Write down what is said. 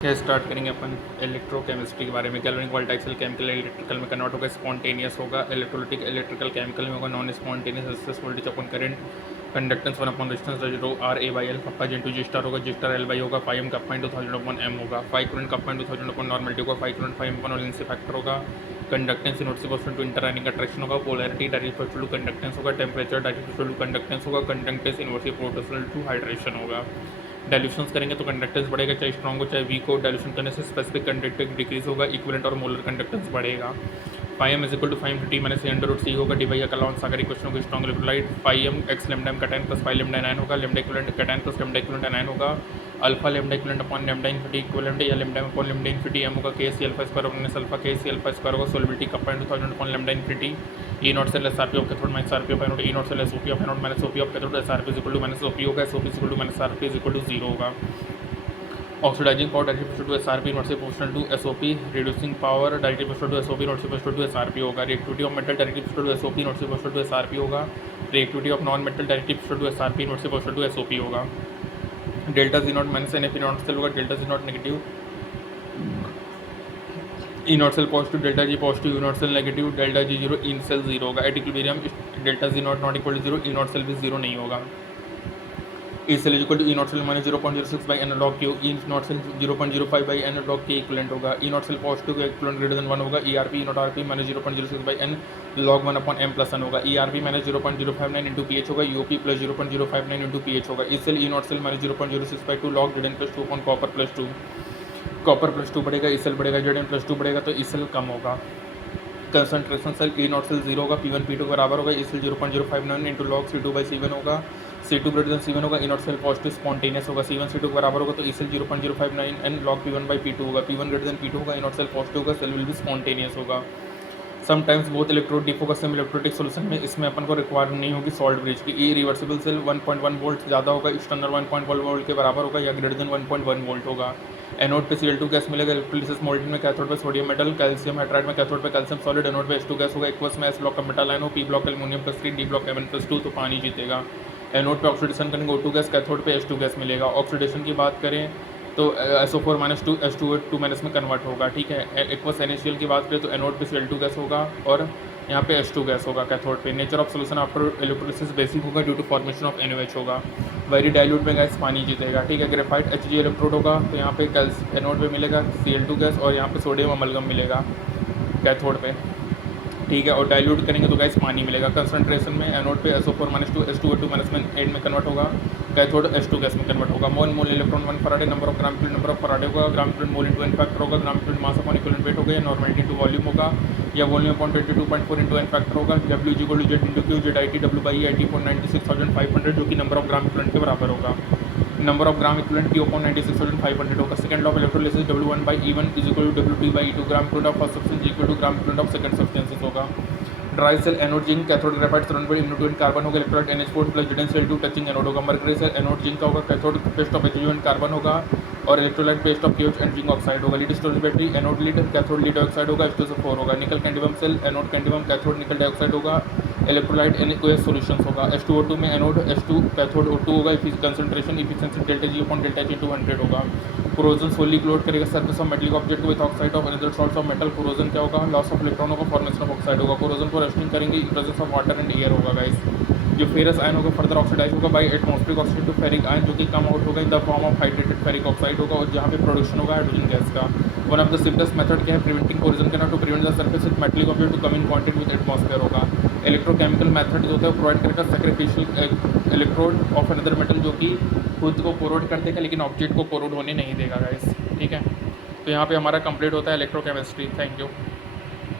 यह स्टार्ट करेंगे अपन इलेक्ट्रोकेमिस्ट्री के बारे में। गैल्वेनिक वोल्टाइक्सल केमिकल इलेक्ट्रिकल में कन्वर्ट होगा, स्पॉन्टेनियस होगा। इलेक्ट्रोलिटिक इलेक्ट्रिकल केमिकल में होगा, non spontaneous resistance voltage upon current. Conductance 1 resistance rho R A by L kappa G into G star होगा, जी स्टार एल बाई होगा, 5 कप्पा इंटू 1000/m होगा, 5 current kappa into 1000 normality होगा, 5 current 5 valency factor होगा। Conductance इनवर्सिबल to interlining attraction होगा, polarity direct to conductance होगा, temperature direct to conductance होगा, conductance इनवर्सिबल proportional to hydration होगा। Dilutions करेंगे तो कंडक्टेंस बढ़ेगा, चाहे स्ट्रॉन्ग हो चाहे वीक हो। डाइल्यूशन करने से स्पेसिफिक कंडक्टेंस डिक्रीज होगा, इक्विवेलेंट और मोलर कंडक्टेंस बढ़ेगा। 5m = 550 - c/√c होगा, डिवाई का अलाउंस अगर इक्वेशन होगी strong electrolyte. 5m x lambda m का 10 + 5 लैम्डा 9 होगा, लैम्डा इक्विवेलेंट का 10 + लैम्डा इक्विवेलेंट 9 होगा। Alpha lambda equivalent upon lambda infinity equivalent या lambda upon lambda infinity m होगा, k c alpha square upon alpha k c alpha square होगा। Solubility kappa into 1000 upon lambda infinity. E not cell SRP of cathode minus RP of anode, E not cell SOP of anode minus OP of cathode, SRP = -OP होगा, SOP = -RP = 0 होगा। Oxidising power directly to SRP not से proportional to SOP। Reducing power directly proportional to SOP not से proportional to SRP होगा। Reactivity of metal directly proportional to SOP not से proportional to SRP होगा। Reactivity of non metal directly proportional to SRP not से proportional to SOP होगा। Delta G not minus NF not cell होगा, delta G not negative, E not cell positive, delta G positive, you naught cell negative, delta G 0, in cell 0 होगा। At equilibrium delta G not equal to 0, E not cell भी 0 नहीं होगा। E cell is equal to E naught cell minus 0.06 by n log Q, E naught cell 0.05 by n log K equivalent होगा। E naught cell positive equivalent greater than 1 होगा। ERP E naught RP minus 0.06 by n log 1 upon m plus n होगा। ERP minus 0.059 into pH होगा, UP plus 0.059 into pH होगा। E cell E naught cell minus 0.06 by 2 log Zn plus 2 upon copper plus 2, copper plus 2 बढ़ेगा, E cell बढ़ेगा, Zn plus 2 बढ़ेगा तो E cell कम होगा। Concentration cell E not cell 0 होगा, P1 P2 के बराबर होगा। E cell 0.059 into log C2/C1 होगा, C2 ग्रेटर देन C1 होगा। E not cell positive spontaneous होगा, C1 C2 के बराबर होगा तो E cell 0.059 n log P1/P2 होगा। P1 ग्रेटर देन P2 होगा, E नॉट सेल पॉजिटिव होगा, सेल विल भी स्पॉन्टेनियस होगा। समटाइम्स बहुत इलेक्ट्रोड डिप होगा सेम इलेक्ट्रोटिक सोल्यूशन में, इसमें अपन को रिक्वायर नहीं होगी सॉल्ट ब्रिज की। ई रिवर्सिबल सेल 1.1 वोल्ट ज़्यादा होगा, एक्सटर्नल 1.1 वोल्ट के बराबर होगा या ग्रेटर देन 1.1 वोल्ट होगा। एनोड पे Cl2 गैस मिलेगा, इलेक्ट्रोलिसिस मोल्डिंग में कैथोड पे सोडियम मेटल, कैल्शियम हाइड्राइड में कैथोड पे कैल्शियम सॉलिड, एनोड पे H2 गैस होगा। एक्वस में S ब्लॉक का मेटल आयन हो, P block aluminium +3, D block Mn+2 तो पानी जीतेगा। एनोड पे ऑक्सीडेशन करेंगे O2 गैस, कैथोड पे H2 गैस मिलेगा। ऑक्सीडेशन की बात करें तो SO4 - 2 H2O2 - में कन्वर्ट होगा, ठीक है। एक्वस NaCl की बात करें तो एनोड पे Cl2 गैस होगा और यहाँ पे H2 गैस होगा कैथोड पे। Nature of solution after electrolysis basic होगा due to formation of NaOH होगा। वेरी डाइल्यूट में गैस पानी जीतेगा, ठीक है। ग्रेफाइट Hg इलेक्ट्रोड होगा तो यहाँ पे एनोड पे मिलेगा Cl2 गैस और यहाँ पे सोडियम अमलगम मिलेगा कैथोड पे, ठीक है। और डाइल्यूट करेंगे तो गैस पानी मिलेगा। कंसंट्रेशन में एनोड पे SO4 - 2 H2O2 - में 8 में कन्वर्ट होगा, कैथोड H2 गैस में कन्वर्ट होगा। Mole electron 1 faraday, number of gram to number of faraday होगा, gram to mole into n factor होगा, gram to mass upon equivalent weight होगा, या नॉर्मलिटी टू वॉल्यूम होगा, या volume upon 22.4 into n factor होगा। W = Z into Q, ZIT W/IT अपॉन 96,500 जो कि नंबर ऑफ ग्राम इक्विवेलेंट के बराबर होगा। Number of gram equivalent Q upon 96,500 होगा। Second law of electrolysis W1/E1 = W2/E2, gram equivalent of first substance equal to gram equivalent of second substances होगा। Dry cell anode zinc, cathode graphite, surrounded immune carbon होगा, electrolyte NH4 plus Zn touching anode होगा। Mercury cell anode zinc का होगा, cathode paste of Hg carbon होगा और electrolyte paste of KOH and zinc oxide होगा। Lead storage battery anode lead, cathode lead oxide होगा, H2SO4 होगा। निकल कैंडियम cell anode कैंडियम, cathode निकल डाइऑक्साइड होगा, इलेक्ट्रोलाइट NaOH सॉल्यूशंस होगा। H2O2 में एनोड H2, कैथोड O2 होगा। Concentration efficiency delta G upon delta H × 100 होगा। कोरोजन सोली क्लोड करेगा surface of metallic object with oxide of another salts of metal. Corrosion क्या होगा? Loss of electron होगा, formation of oxide होगा। Corrosion को rusting करेंगे, presence of water and air होगा guys. जो फेरस आयन होगा फर्दर ऑक्सीडाइज होगा by atmospheric oxygen to ferric ion, जो कि कम आउट होगा in the form of hydrated ferric oxide होगा, और जहाँ पे प्रोडक्शन होगा हाइड्रोजन गैस का। One of the simplest method क्या है? प्रिवेंटिंग कोरोजन करना, to prevent the surface with metallic object to come in contact with atmosphere होगा। इलेक्ट्रोकेमिकल मेथड जो होता है प्रोवाइड करेगा sacrificial electrode of another metal, जो कि खुद को कोरोड कर देगा लेकिन ऑब्जेक्ट को कोरोड होने नहीं देगा गाइस, ठीक है। तो यहाँ पे हमारा कंप्लीट होता है इलेक्ट्रोकेमिस्ट्री। Thank you.